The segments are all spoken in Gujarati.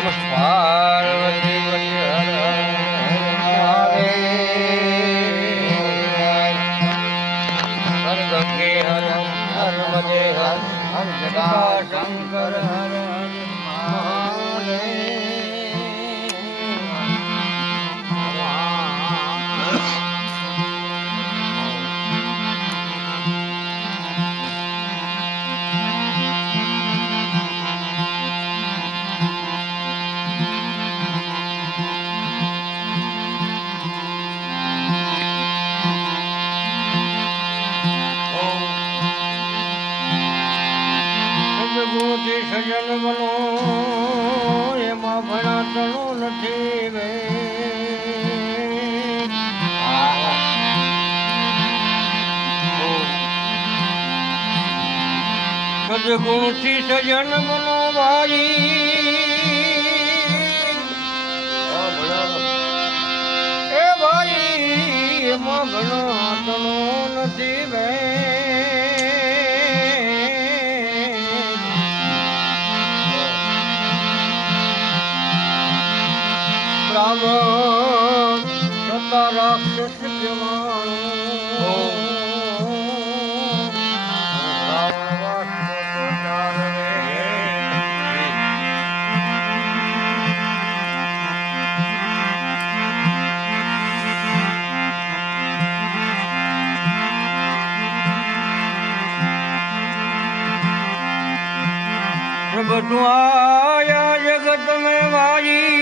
પાર્વતી વતી હર હર ગંગે હર નર્મદે હર હર જટાશંકર હર હર સજન બનો એમાં ભણાતણો નથી વે સદગુણથી સજન બનો ભાઈ એ ભાઈ એમાં ભણાતણો નથી વે સતા રાક્ષસ જવાણો બધું આયા જગત મેં વાજી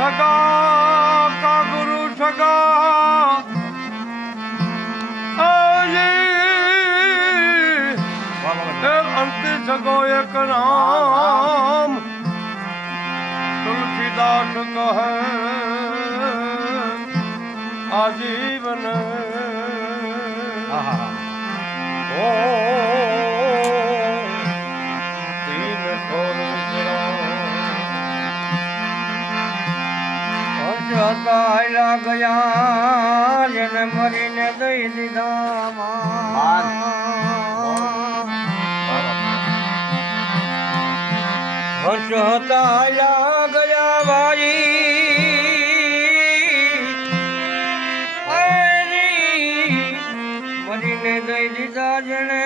સગા કા ગુરુ સગા અંત સગો એક રામ તુલસીદાસ કહે આજીવન ઓ કાયલા ગયા જેને મરીને દઈ દીધા હર્ષ હતા ગયા ભાઈ મરીને દઈ દીધા જેને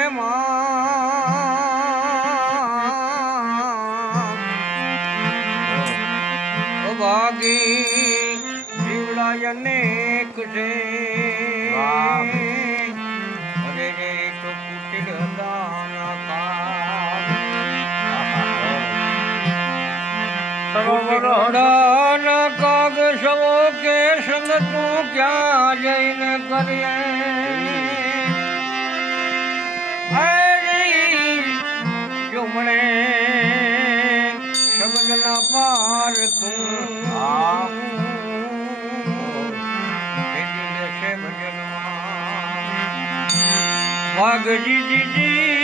ભાગી અનેક છે અરે રે તો કુટિલ હદાના કાગ સવો કે સંગ તું ક્યાં જઈને કરીએ જુમણે શબ્દના પારખું ભાગજી જીજી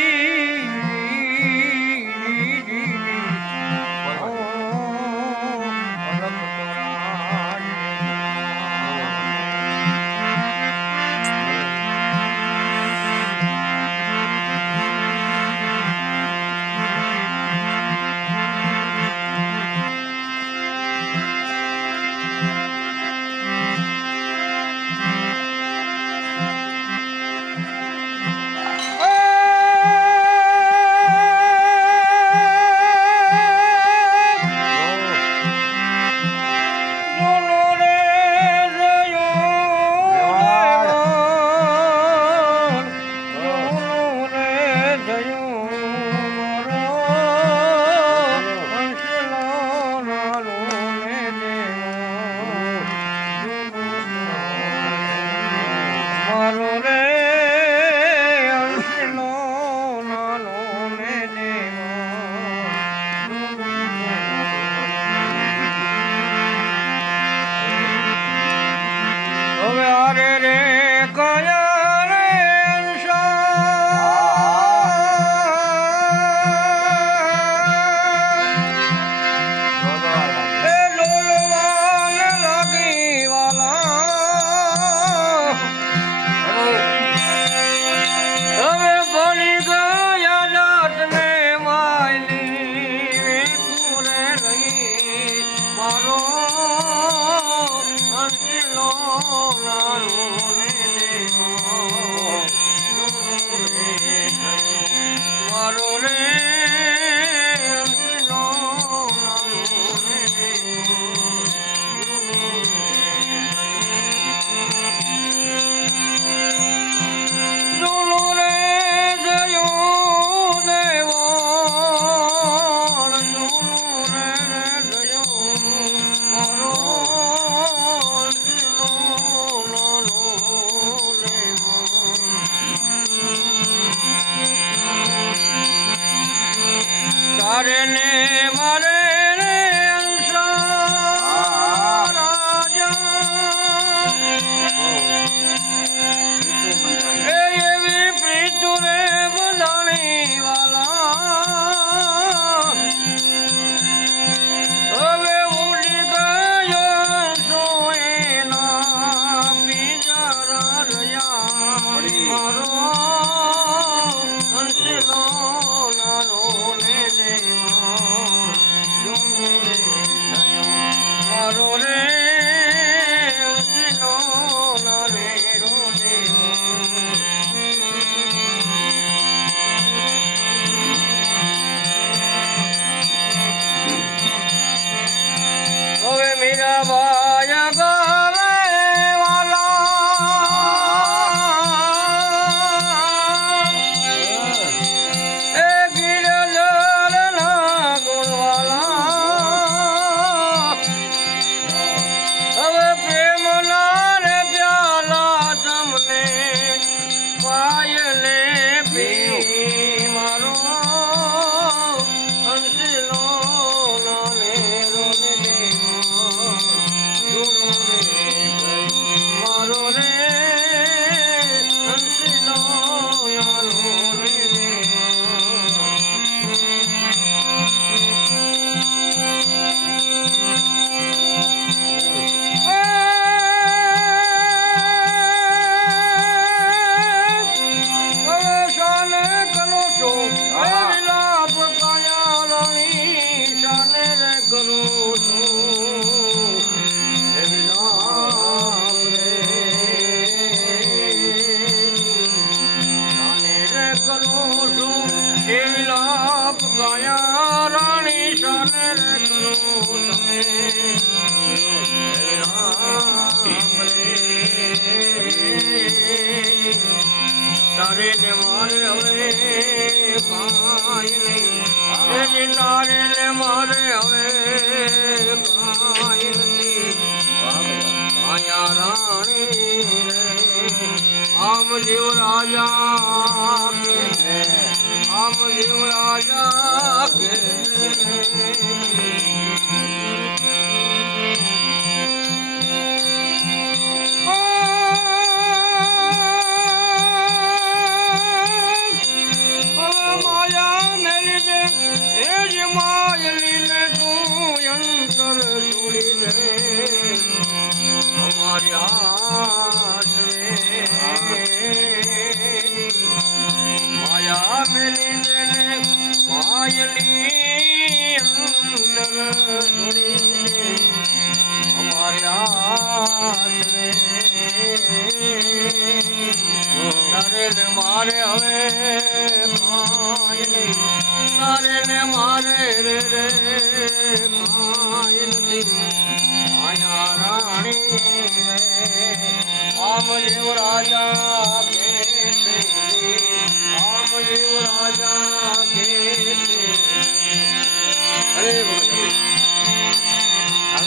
હવે આરે રે કયા રે તારે ને મારે રે અંશા રાજા એવી પ્રીતુ રે બધાણી વાલા હવે ઉડી ગયો સોયના પિંજરા રહ્યા મારો અંશલો નાનો મારો રે ઉસનો નારે રો હવે મીરા બાયા ગાવે વાલા એ ગીર લરના ગોળવાલા હવે પ્રેમ નારે પ્યાલા તમને પાયલે પી મારો હંસલો નાને રોને મારો રે હંસલો નાનો વિલાપ ગાયા રાણી શાને રે કરો તમે તારે ને મારે હવે કાંઈ નહીં તારે ને મારે હવે કાંઈ નથી ગાયા રાણી આમ દેવ રાજા આમ દેવ રાજા કે માયા મેલી દે એ જ માયલી ને તું અંતર છોડી દે અમારી આસ માયા મેલી દે માયલી અંતર છોડી દે અમારી આસ તારે ને મારે હવે તારે ને મારે રે રે કાંઈ નથી માયા રાણી આમ દેવ રાજા કે આમ દેવ રાજા કે અરે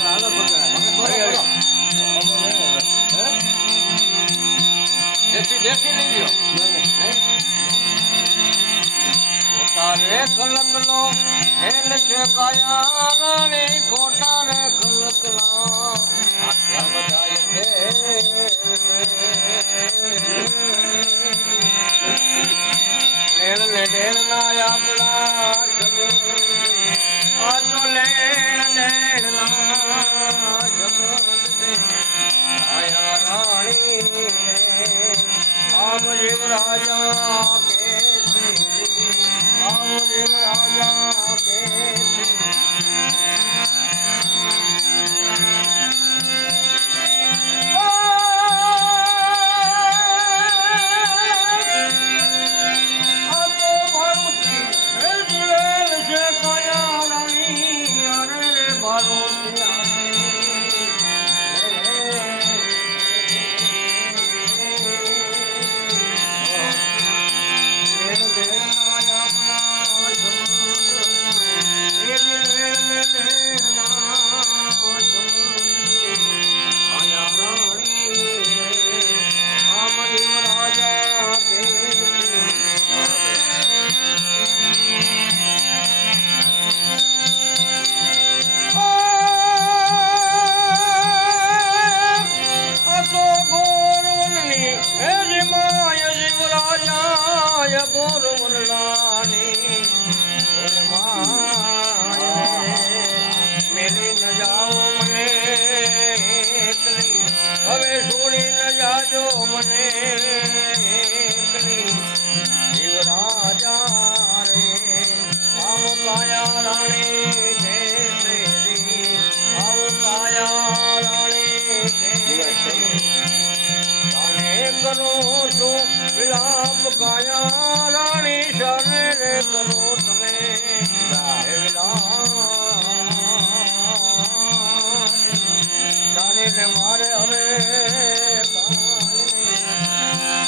હાલો દેખી લઈ લ્યો તારે કલકનો ખેલ છે કાયા રાણી ખોટા રે કલકના આખ્યા બધાય ખેલ આયા રાણી આમ જીવ રાજા કે આમ જીવ રાજા કે હવે છોડી ન જાજો મને જીવ રાજા રે આવ કાયા રાણી કે આવ કાયા રાણી કે જાને કરો છો વિલાપ કાયા રાણી જાને રે કરો તમે મારે હવે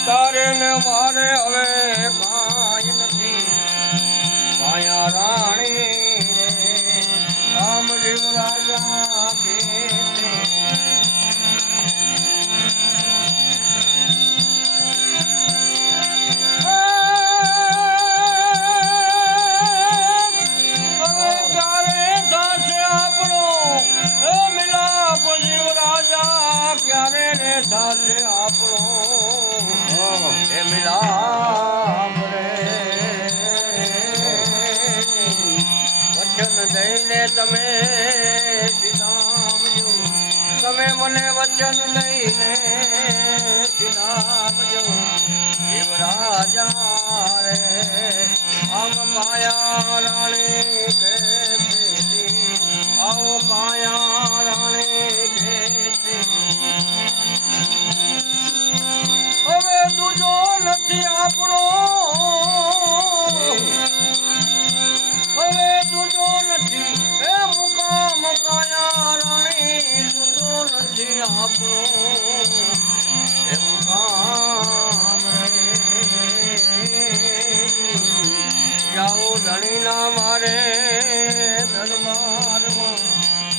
તારે ને મારે હવે કાંઈ નથી માયા રાણી આમ જીવ રાજા કે સાથે આપણો એ મિલાપ રે વચન દઈને તમે સિધામજો તમે મને વચન દઈને સિધામજો જીવ રાજા રે આમ કાયા રાણી કે આવો કાયા રાણી કે હવે તુજો નથી આપણો હવે તુજો નથી એ મુકામ કાયા રાણી તુજો નથી આપણો એ મુકામ રે જાઓ ધણીના મારે દરબારમાં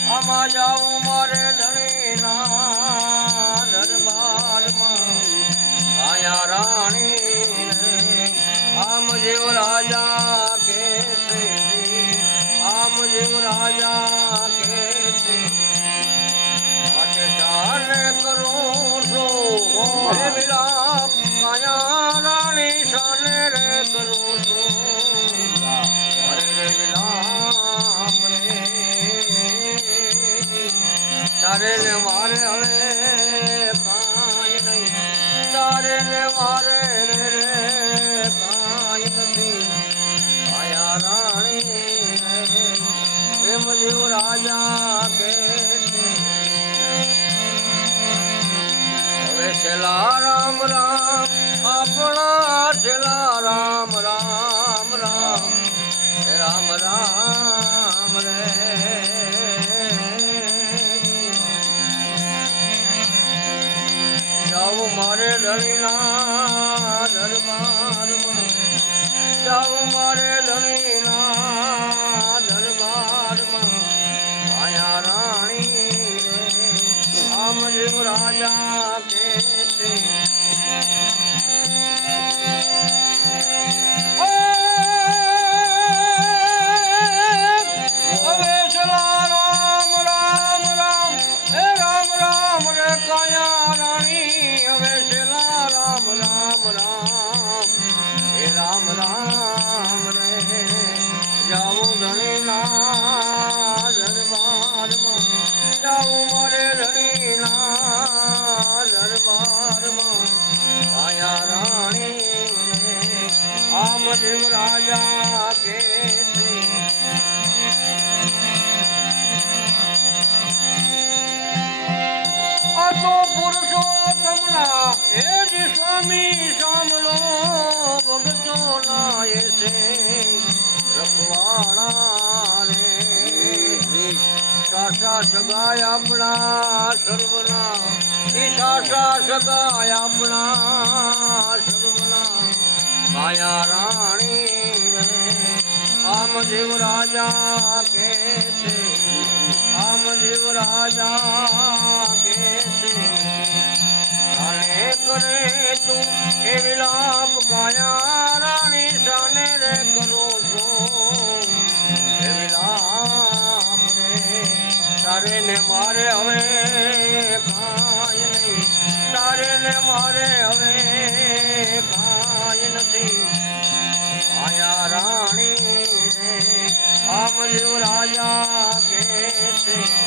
આમાં જાઓ મારે ધણીના દરબારમાં કાયા રાણી આમ જીવ રાજા કે આમ જીવ રાજા કે માટે શાને કરો છો રે વિલાપ કાયા રાણી શાને રે કરો છો રે વિલાપ રે તારે ને મારે હવે કાંઈ નહીં તારે ને મારે રે કાંઈ નથી કાયા રાણી પ્રેમ જીવ રાજા કે હવે છેલ્લા રામ રામ આપણા છેલ્લા રામ રામ રામ રામ રામ રે જાઓ મારે ધણીના દરબારમાં જાઓ મારે ધણીના દરબારમાં કાયા રાણી આમ જીવ રાજા કે હવે ચલા રામ રામ રામ હે રામ રામ રે કાયા રાણી હવે ચલા રામ રામ રામ હે રામ રામ રે જાઓ ધણીના દરબારમાં જાઓ મારે ધણી જીવ રાજા કે છે આ તો પુરુષોત્તમના હે જી સ્વામી સાંભળો ભગતો લાય છે રખવાળા રે સાસા સગાય આપણા સર્વના ઈ સાસા સગાય આપણા સર્વના માયા રાણી રે આમ જીવ રાજા કે છે આમ જીવ રાજા કે છે જાણે કરે તું એ વિલાપ માયા રાણી સાને રે કરો છો એ વિલાપ રે તારે ને મારે હવે કાંઈ નહીં તારે ને મારે હવે કાંઈ નથી માયા રાણી રે આમ જીવ રાજા કે છે